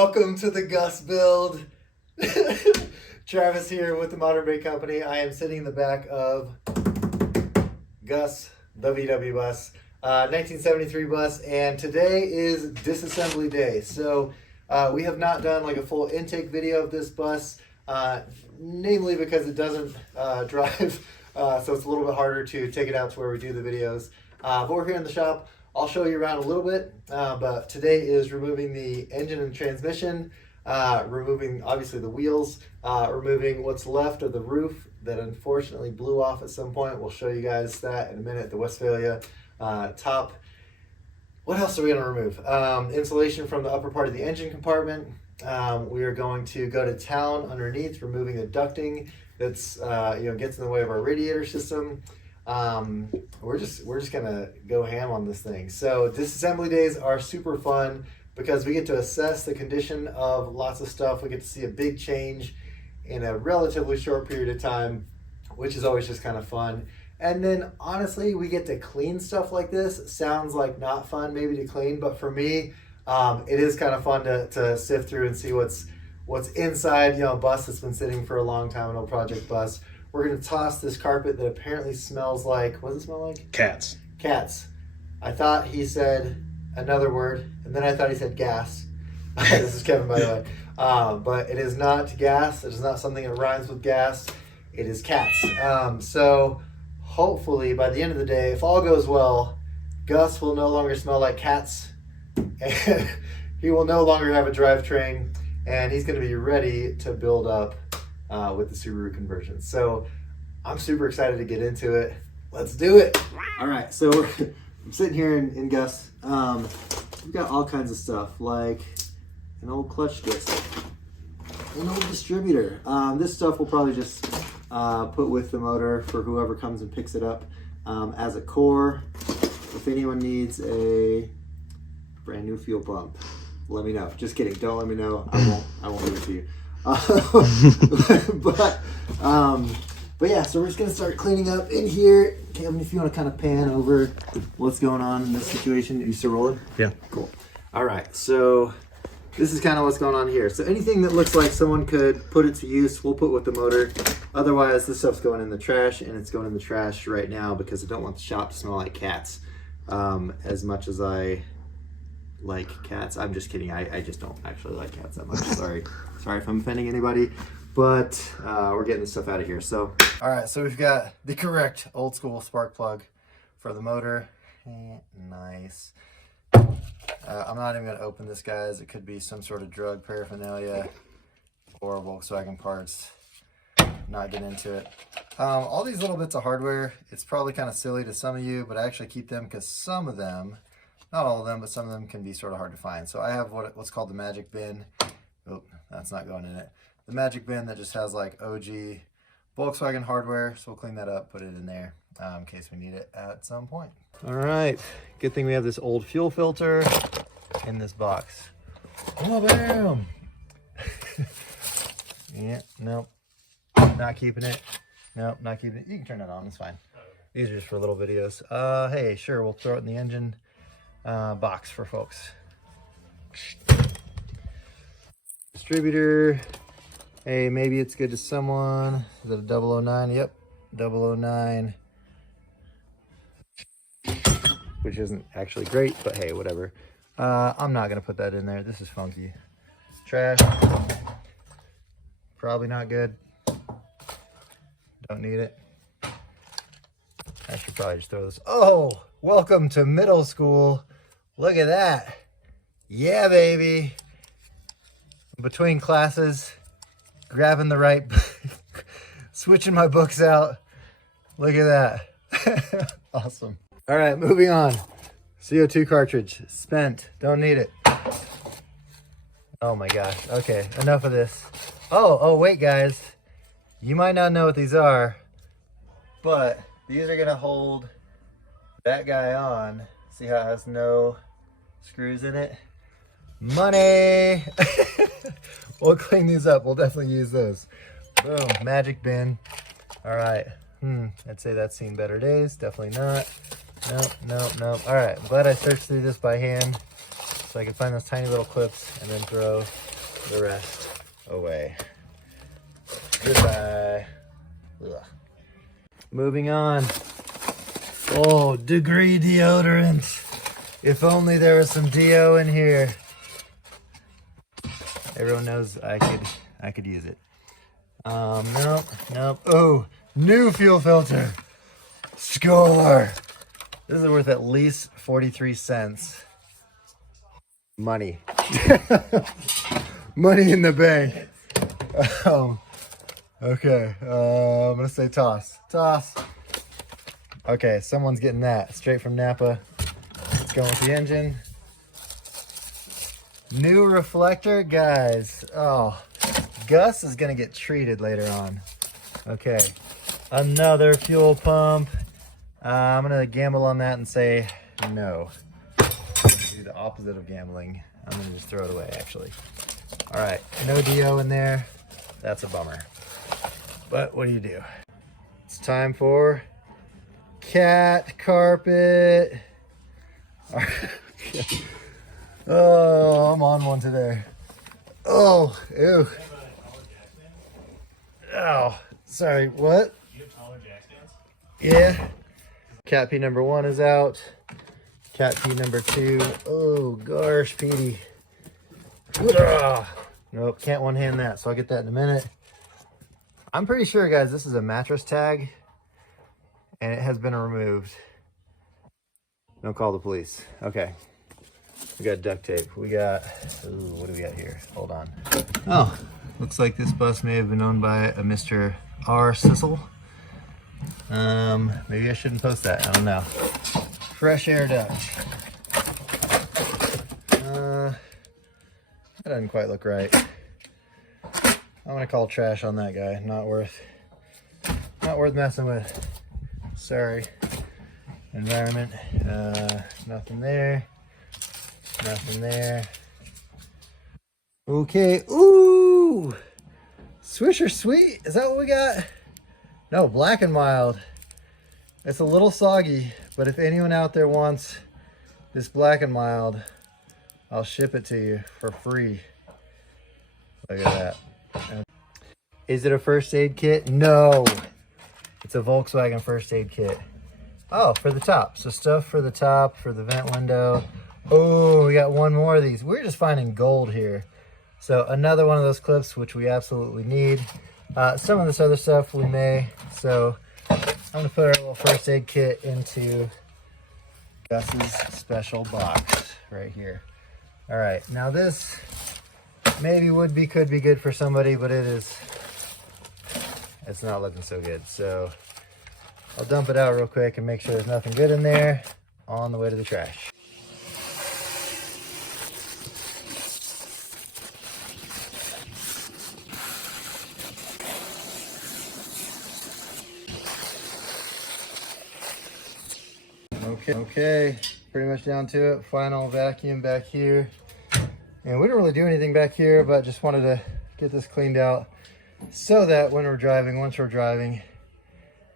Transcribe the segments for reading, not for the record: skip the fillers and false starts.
Welcome to the Gus Build. Travis here with the Modern Bay Company. I am sitting in the back of Gus The Bus, 1973 bus, and today is disassembly day. So we have not done like a full intake video of this bus, namely because it doesn't drive, so it's a little bit harder to take it out to where we do the videos. But we're here in the shop. I'll show you around a little bit, but today is removing the engine and transmission, removing obviously the wheels, removing what's left of the roof that unfortunately blew off at some point. We'll show you guys that in a minute. The Westphalia top. What else are we going to remove? Insulation from the upper part of the engine compartment. We are going to go to town underneath, removing the ducting that's gets in the way of our radiator system. We're just gonna go ham on this thing. So disassembly days are super fun because we get to assess the condition of lots of stuff. We get to see a big change in a relatively short period of time, which is always just kind of fun. And then honestly, we get to clean stuff like this. Sounds like not fun maybe to clean, but for me, it is kind of fun to sift through and see what's inside, a bus that's been sitting for a long time, an old project bus. We're going to toss this carpet that apparently smells like, what does it smell like? Cats. Cats. I thought he said another word, and then I thought he said gas. This is Kevin, by the way. But it is not gas. It is not something that rhymes with gas. It is cats. So hopefully by the end of the day, if all goes well, Gus will no longer smell like cats, and he will no longer have a drivetrain, and he's going to be ready to build up with the Subaru Conversion. So I'm super excited to get into it. Let's do it. All right, so I'm sitting here in Gus. We've got all kinds of stuff like an old clutch disc, an old distributor. This stuff we'll probably just put with the motor for whoever comes and picks it up as a core. If anyone needs a brand new fuel pump, let me know. Just kidding, don't let me know. I won't give it to you. But yeah, so we're just gonna start cleaning up in here. Kevin, if you want to kind of pan over what's going on in this situation. Are you still rolling? Yeah. Cool. All right, so this is kind of what's going on here. So anything that looks like someone could put it to use, we'll put with the motor. Otherwise, this stuff's going in the trash, and it's going in the trash right now because I don't want the shop to smell like cats. As much as I like cats, I'm just kidding. I just don't actually like cats that much. Sorry if I'm offending anybody, but we're getting this stuff out of here. So all right, so we've got the correct old school spark plug for the motor. Nice. I'm not even gonna open this, guys. It could be some sort of drug paraphernalia or Volkswagen parts. Not get into it. All these little bits of hardware, it's probably kind of silly to some of you, but I actually keep them because some of them, not all of them, but some of them can be sort of hard to find. So I have what's called the magic bin. Oh, that's not going in it. The magic bin that just has like OG Volkswagen hardware. So we'll clean that up, put it in there in case we need it at some point. All right, good thing we have this old fuel filter in this box. Oh, bam! Yeah, nope, not keeping it. Nope, not keeping it. You can turn it on, it's fine. These are just for little videos. Hey, sure, we'll throw it in the engine box for folks. Distributor. Hey, maybe it's good to someone. Is it a 009? Yep, 009. Which isn't actually great, but hey, whatever. I'm not gonna put that in there. This is funky. Trash. Probably not good. Don't need it. I should probably just throw this. Oh, welcome to middle school. Look at that. Yeah, baby. Between classes, grabbing the right, switching my books out. Look at that. Awesome. All right, moving on. CO2 cartridge, spent, don't need it. Oh my gosh, okay, enough of this. Oh, wait guys. You might not know what these are, but these are gonna hold that guy on. See how it has no screws in it? Money! We'll clean these up. We'll definitely use those. Boom, magic bin. All right. I'd say that's seen better days. Definitely not. Nope. All right, I'm glad I searched through this by hand so I could find those tiny little clips and then throw the rest away. Goodbye. Ugh. Moving on. Oh, Degree deodorant. If only there was some deo in here. Everyone knows I could use it. Nope. Oh, new fuel filter. Score. This is worth at least 43 cents. Money. Money in the bank. Okay, I'm gonna say toss. Toss. Okay, someone's getting that straight from Napa. Let's go with the engine. New reflector, guys. Oh, Gus is gonna get treated later on. Okay, another fuel pump. I'm gonna gamble on that and say no. Do the opposite of gambling. I'm gonna just throw it away, actually. All right, no DO in there. That's a bummer. But what do you do? It's time for cat carpet. Oh, I'm on one today. Oh, ew. Oh, sorry, what? You have taller jack stands? Yeah. Cat pee number 1 is out. Cat pee number 2. Oh, gosh, Petey. Nope, can't one-hand that, so I'll get that in a minute. I'm pretty sure, guys, this is a mattress tag, and it has been removed. Don't call the police. Okay. We got duct tape. We got, ooh, what do we got here? Hold on. Oh, looks like this bus may have been owned by a Mr. R. Sissel. Maybe I shouldn't post that. I don't know. Fresh air duct. That doesn't quite look right. I'm gonna call trash on that guy. Not worth messing with. Sorry. Environment. Nothing there. Nothing there. Okay. Ooh. Swisher Sweet. Is that what we got? No, Black and Mild. It's a little soggy, but if anyone out there wants this Black and Mild, I'll ship it to you for free. Look at that. Is it a first aid kit? No. It's a Volkswagen first aid kit. Oh, for the top. So stuff for the top, for the vent window. Oh, we got one more of these. We're just finding gold here. So another one of those clips, which we absolutely need. Some of this other stuff we may. So I'm gonna put our little first aid kit into Gus's special box right here. All right, now this maybe could be good for somebody, but it's not looking so good. So I'll dump it out real quick and make sure there's nothing good in there on the way to the trash. Okay, pretty much down to it. Final vacuum back here. And we didn't really do anything back here, but just wanted to get this cleaned out so that when once we're driving,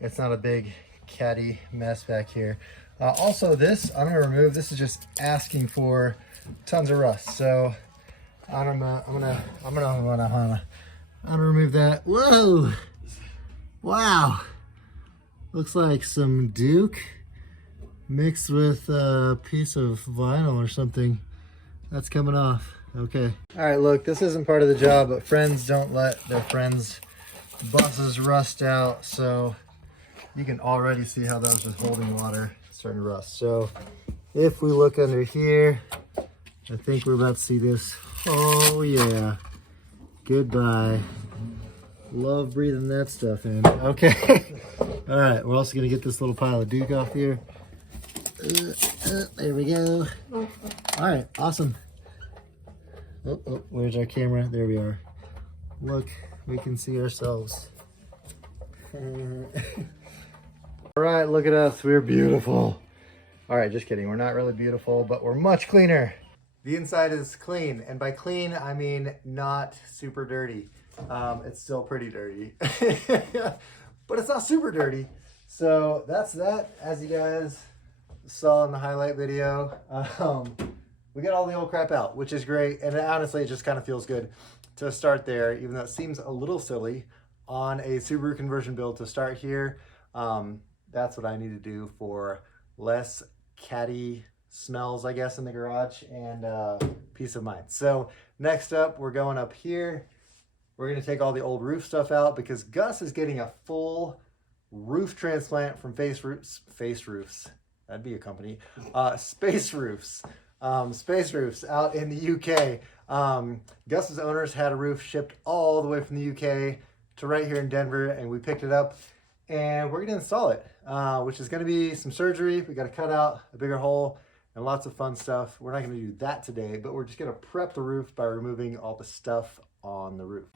it's not a big catty mess back here. Also this, I'm gonna remove, this is just asking for tons of rust. So I'm gonna remove that. Whoa, wow. Looks like some Duke mixed with a piece of vinyl or something. That's coming off. Okay. All right, look, this isn't part of the job, but friends don't let their friends' buses rust out. So you can already see how that was just holding water, starting to rust. So if we look under here, I think we're about to see this. Oh yeah. Goodbye. Love breathing that stuff in. Okay. All right, we're also gonna get this little pile of Duke off here. There we go. All right, awesome. Oh, where's our camera? There we are. Look, we can see ourselves. All right, look at us. We're beautiful. All right, just kidding. We're not really beautiful, but we're much cleaner. The inside is clean, and by clean, I mean not super dirty. It's still pretty dirty, but it's not super dirty. So that's that, as you guys saw in the highlight video. we got all the old crap out, which is great. And honestly, it just kind of feels good to start there, even though it seems a little silly on a Subaru Conversion build to start here. That's what I need to do for less catty smells, I guess, in the garage and peace of mind. So next up, we're going up here. We're going to take all the old roof stuff out because Gus is getting a full roof transplant from Face Roofs. That'd be a company. Space Roofs. Space Roofs out in the UK. Gus's owners had a roof shipped all the way from the UK to right here in Denver, and we picked it up and we're going to install it, which is going to be some surgery. We got to cut out a bigger hole and lots of fun stuff. We're not going to do that today, but we're just going to prep the roof by removing all the stuff on the roof.